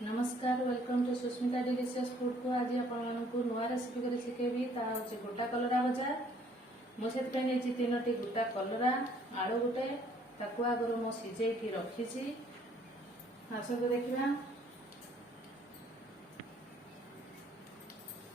नमस्कार, welcome to Susmita delicious food को। आज आपको नुआ रेसिपी कर शिखेबी ता हूँ गोटा कलरा भजा। मुझे तीनोटी गोटा कलरा आलू गोटे ताकू आगु मु सीझे रखी। आसतु देखा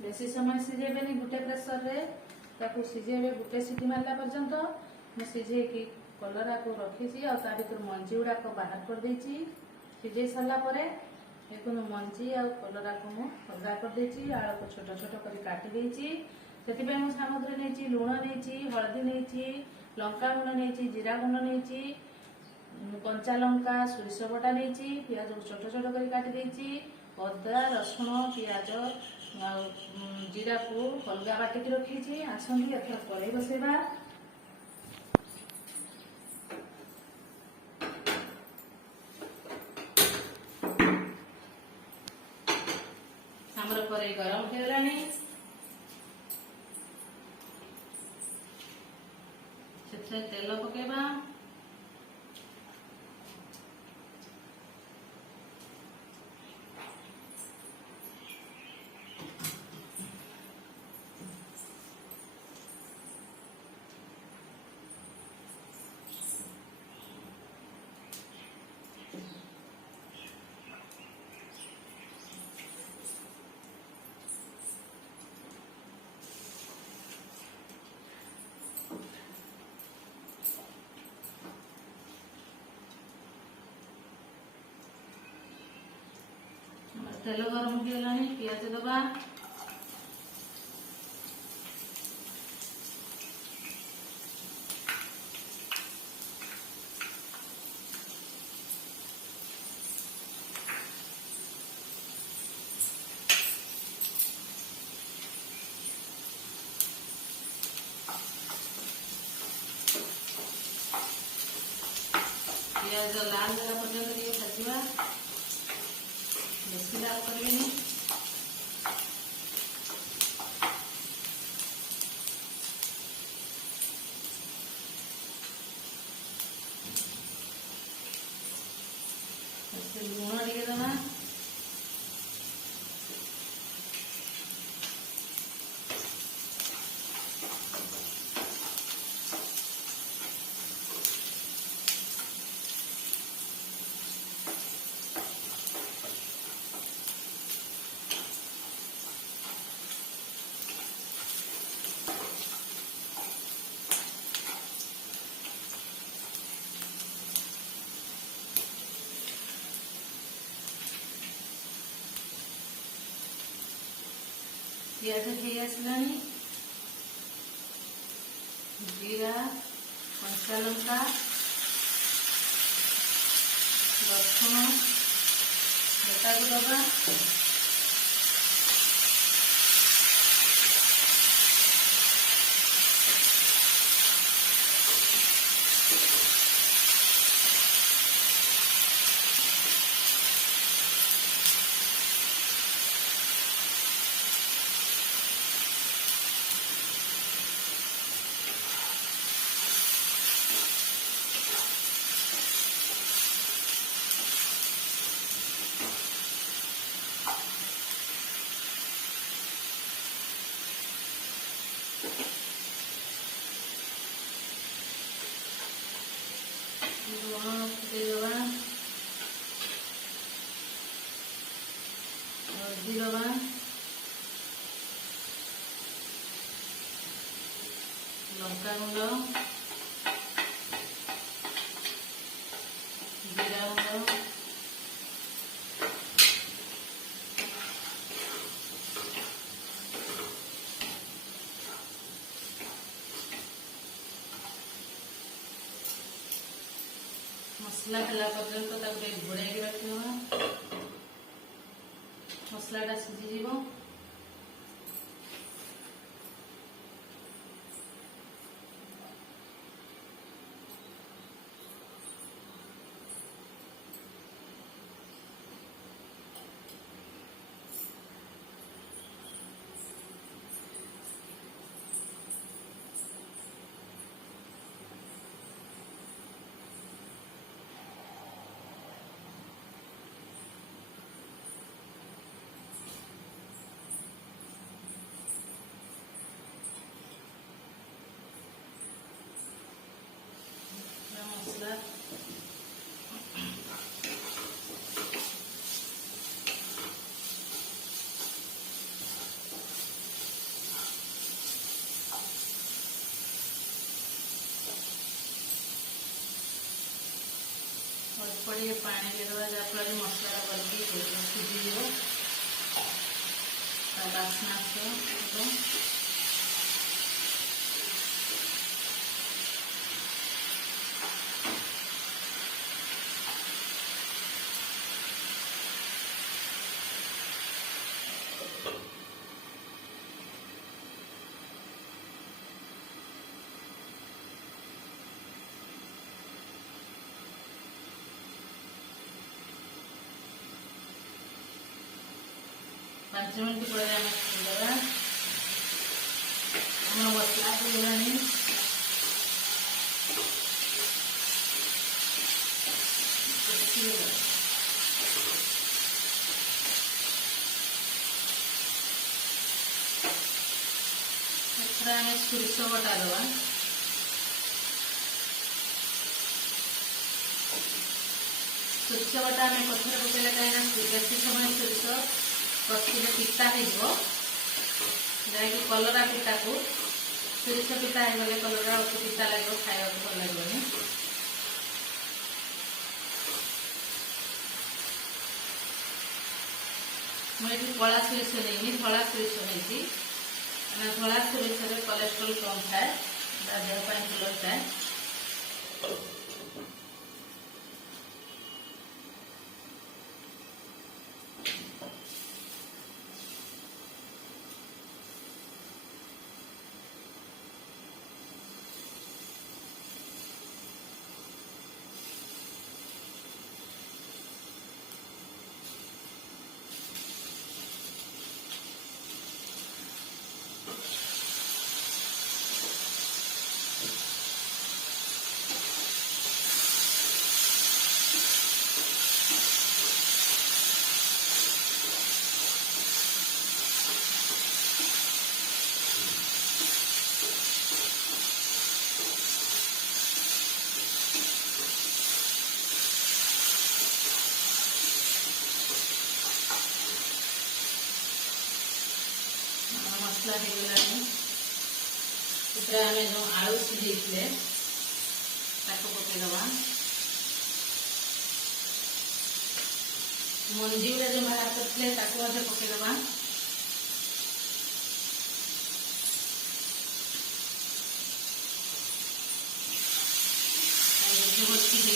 बेसी समय सीझेबेनी गोटे प्रेसर रे ताकू सीझेबे गोटे सीटी मारला पर्यंत मु सीझे कलरा को रखी और ता भर मंजी गुड़ाक बाहर कर देछि। सीझे सारा देखो मंजी आ कलरा को मु अलगा कर देछि। आलू को छोट छोट कर काटी देछि। सेतिबे मु सामग्री नेछि लूण नेछि हळदी नेछि लंका गुंड नेछि जीरा गुंड नेछि कंचा लंका सोरिष बटा नेछि प्याज को छोट छोट कर काटी देछि। अदा रसुण प्याज जीरा को अलगा बाटिक रखी। आसंती एथर कड़ाई बसेबा। हमर कड़ाई गरम हो गलानी। से तेल पकेबा। तेल गरम हो गलानी। पियाज दबा। पियाज लाल होला पर्यंत भाजवा। बेसी लाल करबेनी। लुण टे दबा। पियाज हो आसलानी। जीरा कंचा लंका रसुण बटा को दबा। लुण देवा। हल्दी दबा। लंका गुंड जीरा गुंड मसला होला पर्यंत घोड़े रखा। मसलाटा सीझी जीव। पड़े पानी देवा जहाँफल मसला करके सीझीज बास्ना आसो। पांच मिनट पर मसला होगलानी सोरिष बटा दवा सोरिष बटा आम पथर पकड़ा कहीं बेसी समय सोरिष पचीले पिता हो कलरा पिता को सोरिष पिता हो गले कलरा अति पिता लगे खाया भल लगे। मुझे कला सोरिष नहीं धला सोरिष नहीं धला सोरिष कोलेस्ट्रोल कम थाए देह भल थाए। मसला होगलानी आम जो आलू सीझे पकईदवा मंजी गुड़ा जो बाहर करते पकईदवा मसला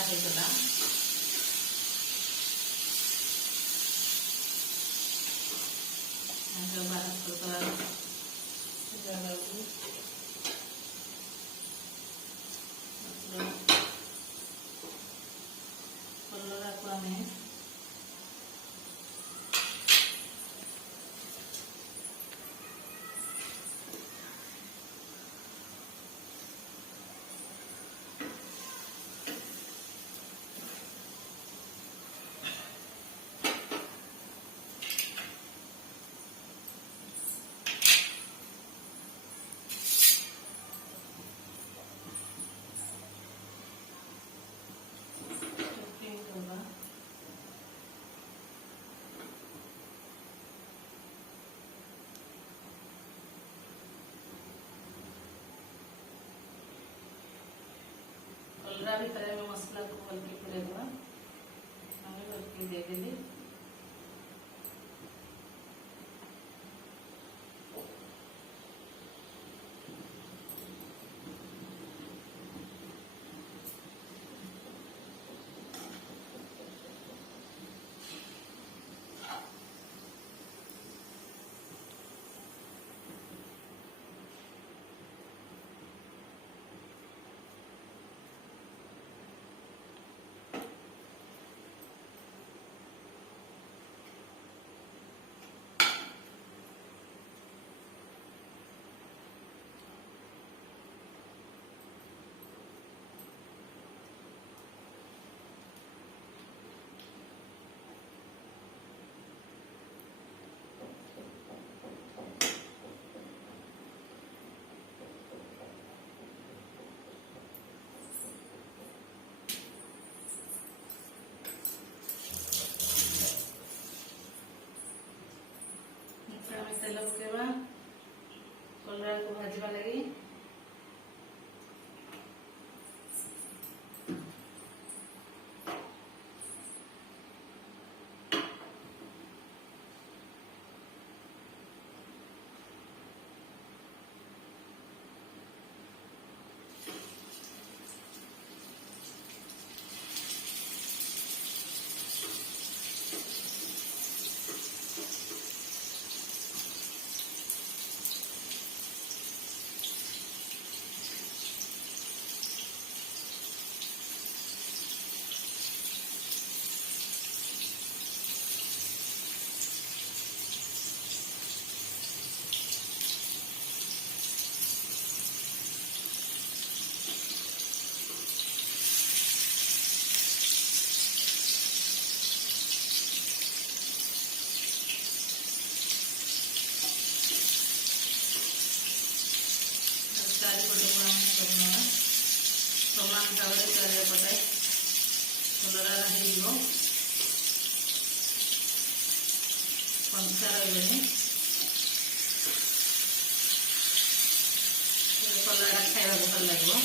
होगला बाहर कलरा को आम कलरा भितर में मसला को भल्के पूरेदवा भल्के देदेली तेल पकेबा कलरा को भाजवा लगी। समान भाव में चारिपटे कलरा हो कंचा रही कलरा खाया भल लगे।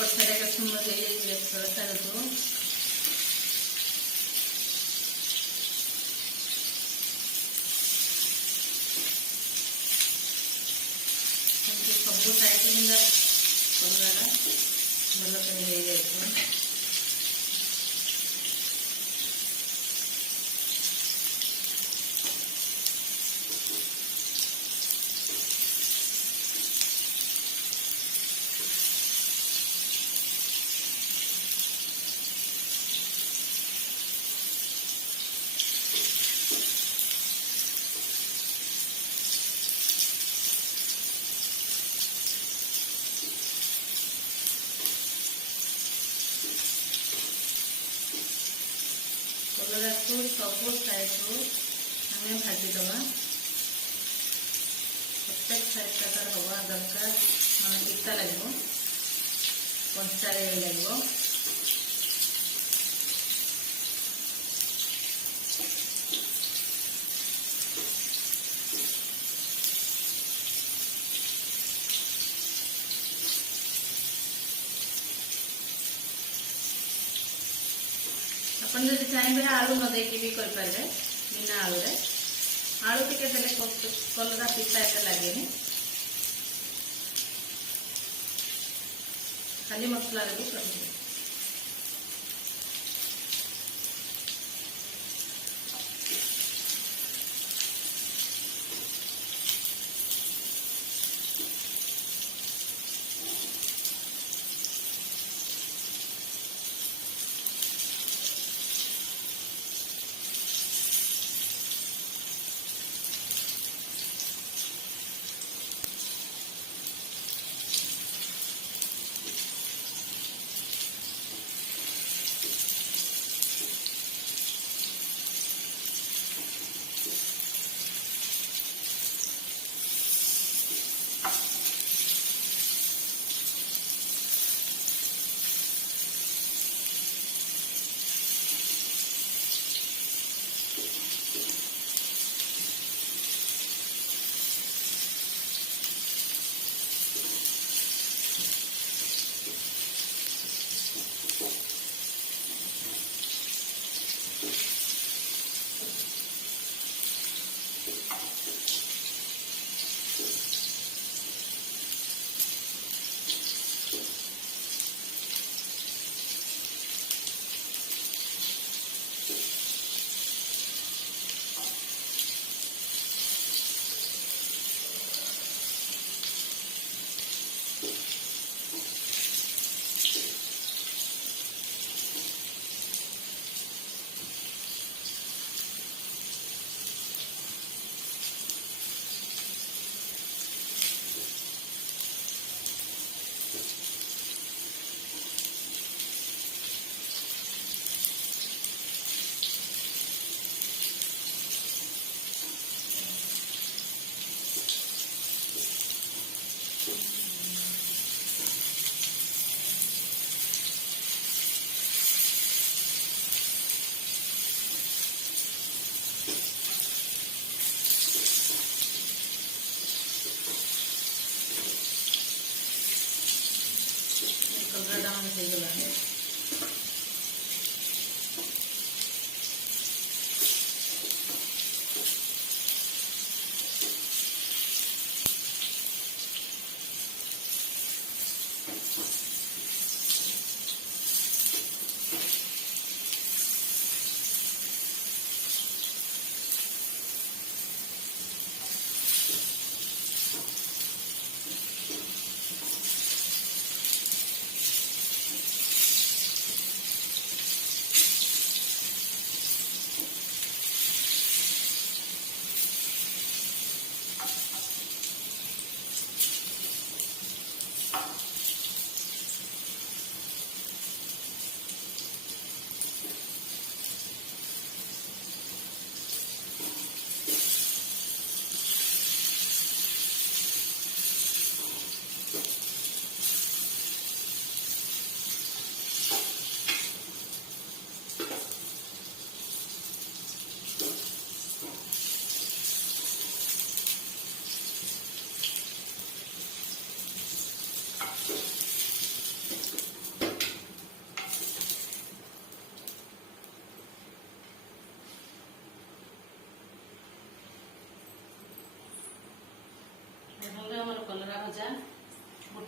पछाड़े के सुंदर सब साइड कलरा भल कर कलरा को सब साइड रू आम भाजीदबा प्रत्येक साइड प्रकार हवा दरकार मान पिता लगे कंचा लगे। अपन जब चाहिए आलू न देकी भी कर पारे बिना आलू रे आलू टिके देले कलरा पिता एते लगे खाली मसला रे कर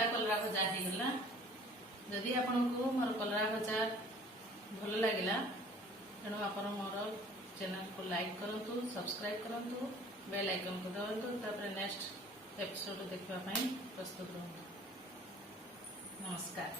गोटा कलरा भजा हो गला। जदि आपको मोर कलरा भजा भल लगे तेणु आप मोर चैनल को लाइक करूँ, सब्सक्राइब करूँ, बेल आइकन को दबातु, नेक्स्ट एपिसोड देखा प्रस्तुत रहूँ। नमस्कार।